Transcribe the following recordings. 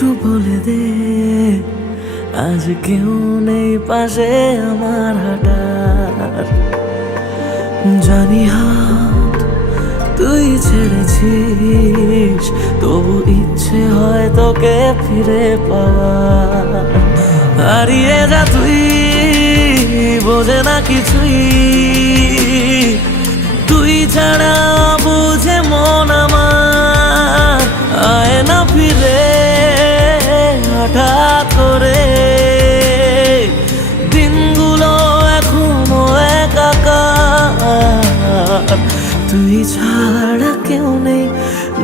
একটু বলে দে, আজ কেউ নেই পাশে আমার হাঁটার। জানি হাত তুই ছেড়েছিস, তবু ইচ্ছে হয় তোকে ফিরে পাওয়ার। হারিয়ে যা তুই, বোঝে না কিছুই, তুই ছাড়া বুঝে মন আমার। আয় না ফিরে হঠাৎ করে, দিনগুলো এখনো একাকার। তুই ছাড়া কেউ নেই,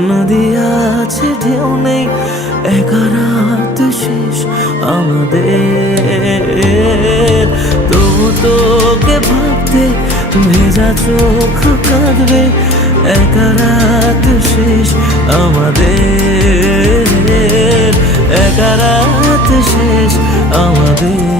নদী আছে ঢেউ নেই, একা রাত শেষ আমাদের। তবু তোকে ভাবতে ভেজা চোখ কাঁদবে, একা রাত শেষ আমাদের, একা রাত শেষ আমাদের।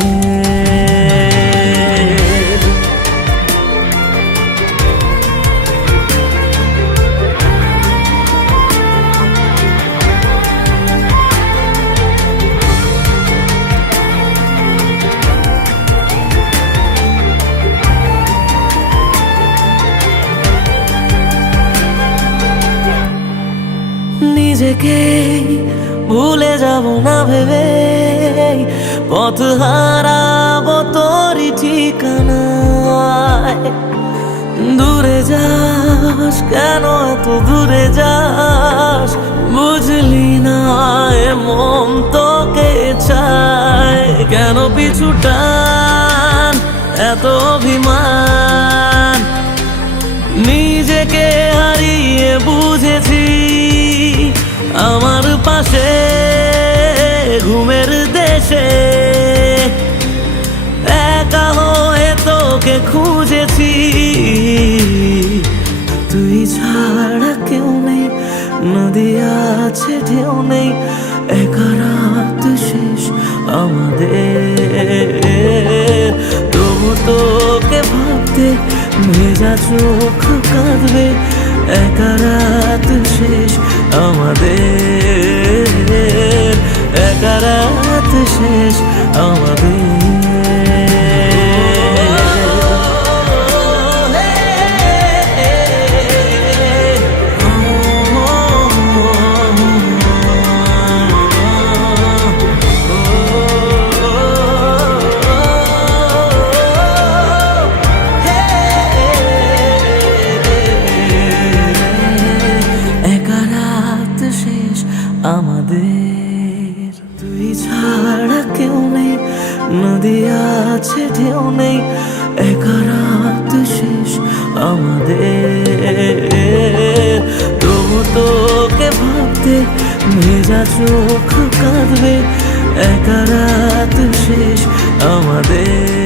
নিজেকে ভুলে যাব না ভেবে, পথ হারাবো তোরই ঠিকানায়। দূরে যাস কেন, এত দূরে যাস, বুঝলি না এ মন তোকে চায়। কেন পিছু টান, এত অভিমান, নিজেকে হারিয়ে বুঝেছি আমার পাশে ঘুমের দেশে। একা হয়ে তোকে খুঁজেছি, তুই ছাড়া কেউ নেই, নদী আছে ঢেউ নেই, একা রাত শেষ আমাদের। তবু তোকে ভাবতে ভেজা চোখ কাঁদবে, একা রাত শেষ আমাদের, একা রাত শেষ আমাদের। আমাদের তুই ছাড়া কেউ নেই, নদী আছে ঢেউ নেই, একা রাত শেষ আমাদের। তবু তোকে ভাবতে ভেজা চোখ কাঁদবে, একা রাত শেষ আমাদের।